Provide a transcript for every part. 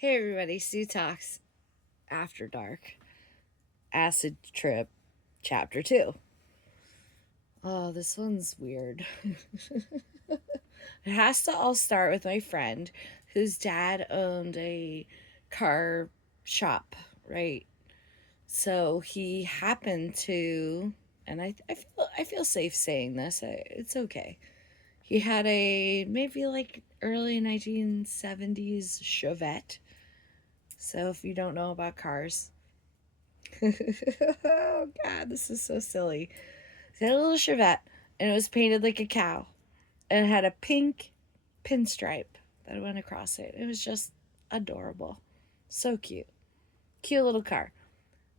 Hey everybody, Sue Talks After Dark Acid Trip Chapter 2. Oh, this one's weird. It has to all start with my friend whose dad owned a car shop, So he happened to, and I feel safe saying this. It's okay. He had a maybe like early 1970s Chevette. So if you don't know about cars, oh god, this is so silly. It had a little Chevette and it was painted like a cow. And it had a pink pinstripe that went across it. It was just adorable. So cute. Cute little car.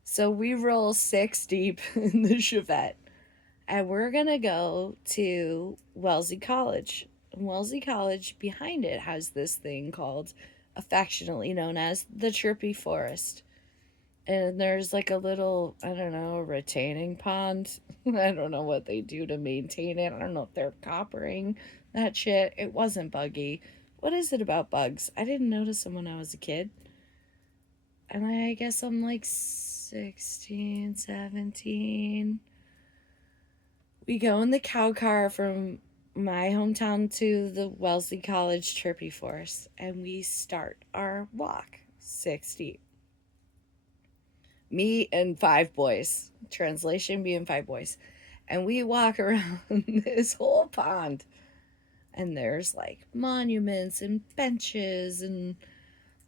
So we roll six deep in the Chevette. And we're gonna go to Wellesley College. And Wellesley College behind it has this thing called affectionately known as the Trippy Forest, and there's like a little, I don't know, retaining pond. I don't know what they do to maintain it. I don't know if they're coppering that shit. It wasn't buggy. What is it about bugs? I didn't notice them when I was a kid. And I guess I'm like 16, 17. We go in the cow car from my hometown to the Wellesley College Trippy Forest, and we start our walk 60. Me and five boys. Translation, me and five boys. And we walk around this whole pond. And there's like monuments and benches and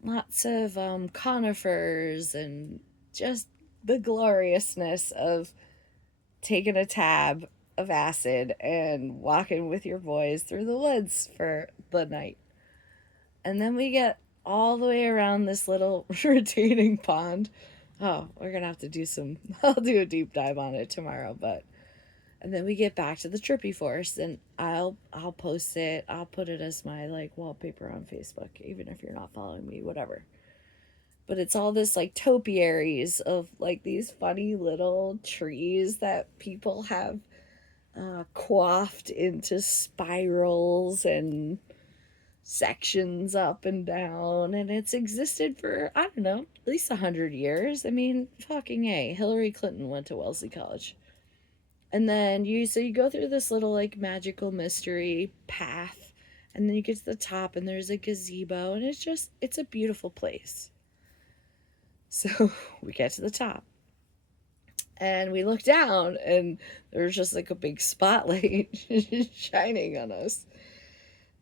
lots of conifers and just the gloriousness of taking a tab of acid and walking with your boys through the woods for the night. And then we get all the way around this little retaining pond. Oh, we're gonna have to do some. I'll do a deep dive on it tomorrow, but and then we get back to the Trippy Forest, and I'll post it. I'll put it as my like wallpaper on Facebook, even if you're not following me, whatever. But it's all this like topiaries of like these funny little trees that people have coiffed into spirals and sections up and down, and it's existed for, I don't know, at least 100 years. I mean, fucking A, Hillary Clinton went to Wellesley College. And then you go through this little like magical mystery path, and then you get to the top and there's a gazebo, and it's a beautiful place. So we get to the top and we look down, and there's just like a big spotlight shining on us,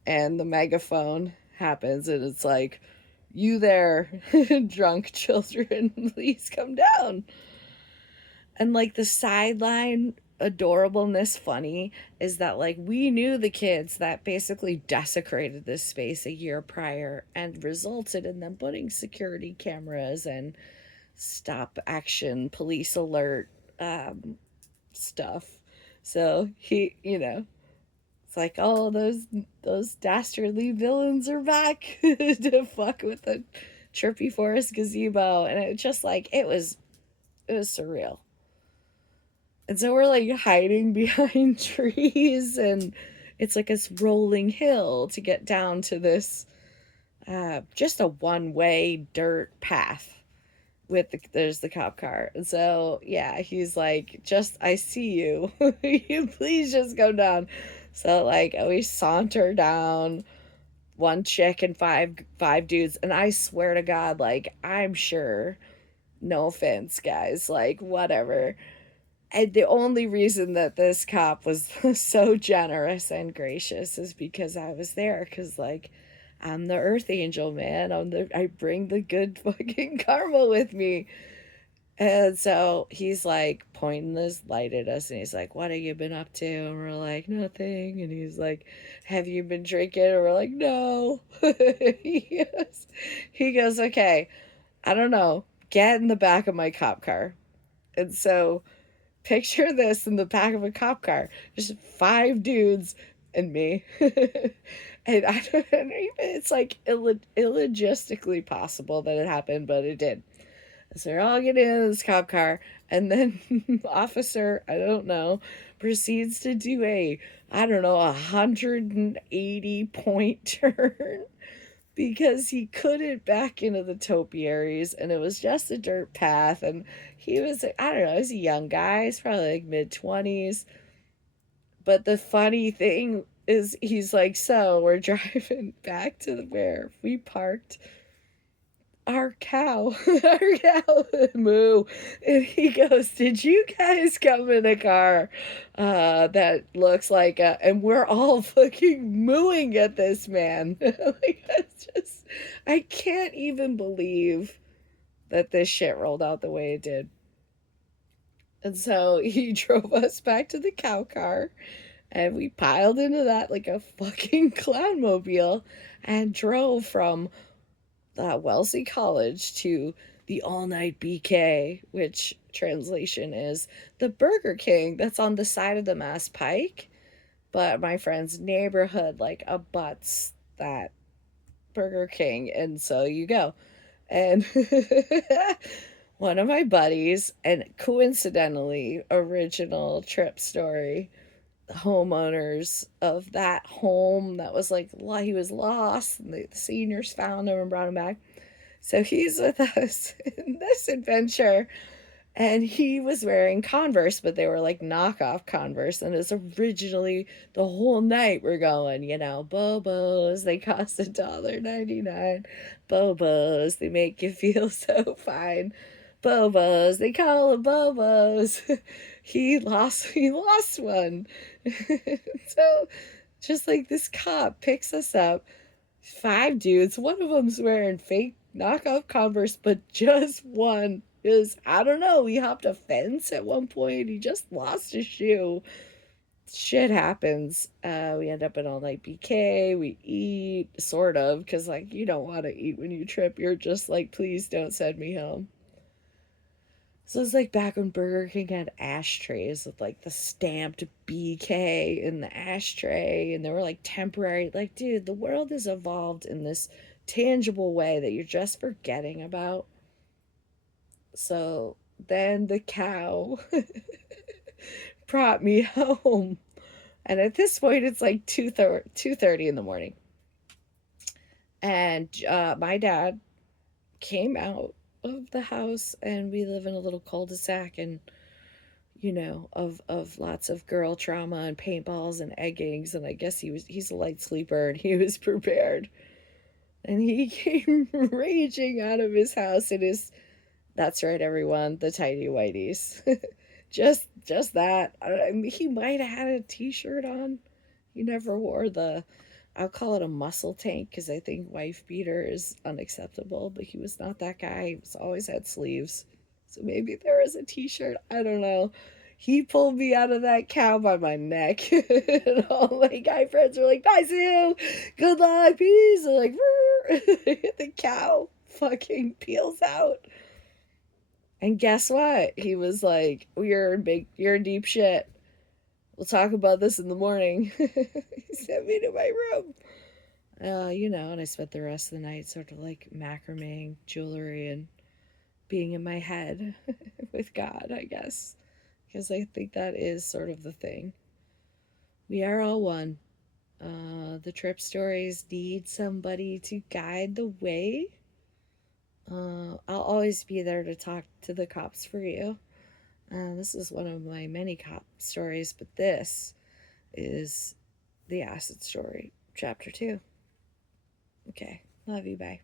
and the megaphone happens, and it's like, you there, drunk children, please come down. And like the sideline adorableness funny is that like we knew the kids that basically desecrated this space a year prior and resulted in them putting security cameras and stop action police alert stuff. So it's like, oh, those dastardly villains are back to fuck with the Trippy Forest gazebo, and it just like it was surreal. And so we're like hiding behind trees, and it's like this rolling hill to get down to this just a one-way dirt path with there's the cop car. And so yeah, he's like, just I see you. You please just go down. So like we saunter down, one chick and five dudes, and I swear to God, like I'm sure, no offense, guys, like whatever. And the only reason that this cop was so generous and gracious is because I was there. Because like I'm the Earth Angel, man. I bring the good fucking karma with me. And so he's like pointing this light at us, and he's like, "What have you been up to?" And we're like, "Nothing." And he's like, "Have you been drinking?" And we're like, "No." He goes, "Okay, I don't know. Get in the back of my cop car." And so picture this in the back of a cop car, just five dudes and me. And I don't even, it's like illogistically possible that it happened, but it did. So they're all getting in this cop car, and then officer, I don't know, proceeds to do I don't know, 180 point turn because he couldn't back into the topiaries and it was just a dirt path. And he was, I don't know, he's a young guy. He's probably like mid 20s. But the funny thing is, he's like, so we're driving back to where we parked our cow, our cow, moo. And he goes, did you guys come in a car that looks like a, and we're all fucking mooing at this man. Like, that's just, I can't even believe that this shit rolled out the way it did. And so he drove us back to the cow car and we piled into that like a fucking clown mobile and drove from Wellesley College to the All Night BK, which translation is the Burger King that's on the side of the Mass Pike. But my friend's neighborhood like abuts that Burger King, and so you go. And one of my buddies, and coincidentally, original trip story, homeowners of that home that was like he was lost and the seniors found him and brought him back, so he's with us in this adventure and he was wearing Converse, but they were like knockoff Converse, and it was originally the whole night we're going, you know, Bobos, they cost $1.99. Bobos, they make you feel so fine. Bobos, they call them Bobos. He lost one. So just like this cop picks us up, 5 dudes, one of them's wearing fake knockoff Converse, but just one is, I don't know, he hopped a fence at one point, he just lost his shoe. Shit happens. We end up in All Night BK, we eat, sort of, because like you don't want to eat when you trip, you're just like, please don't send me home. So it's like back when Burger King had ashtrays with like the stamped BK in the ashtray, and they were like temporary. Like, dude, the world has evolved in this tangible way that you're just forgetting about. So then the cow brought me home. And at this point, it's like 2:30 in the morning. And my dad came out of the house, and we live in a little cul-de-sac, and you know, of lots of girl trauma and paintballs and eggings, and I guess he's a light sleeper and he was prepared. And he came raging out of his house in his, that's right everyone, the tidy whities. Just that. I mean, he might have had a t-shirt on. He never wore the, I'll call it a muscle tank because I think wife beater is unacceptable, but he was not that guy. He was always had sleeves. So maybe there was a t-shirt. I don't know. He pulled me out of that cow by my neck. And all my guy friends were like, bye, Sue. Good luck. Peace. And like, the cow fucking peels out. And guess what? He was like, you're in deep shit. We'll talk about this in the morning. He sent me to my room. You know, and I spent the rest of the night sort of like macrameing jewelry and being in my head with God, I guess. Because I think that is sort of the thing. We are all one. The trip stories need somebody to guide the way. I'll always be there to talk to the cops for you. This is one of my many cop stories, but this is the acid story, chapter 2. Okay, love you, bye.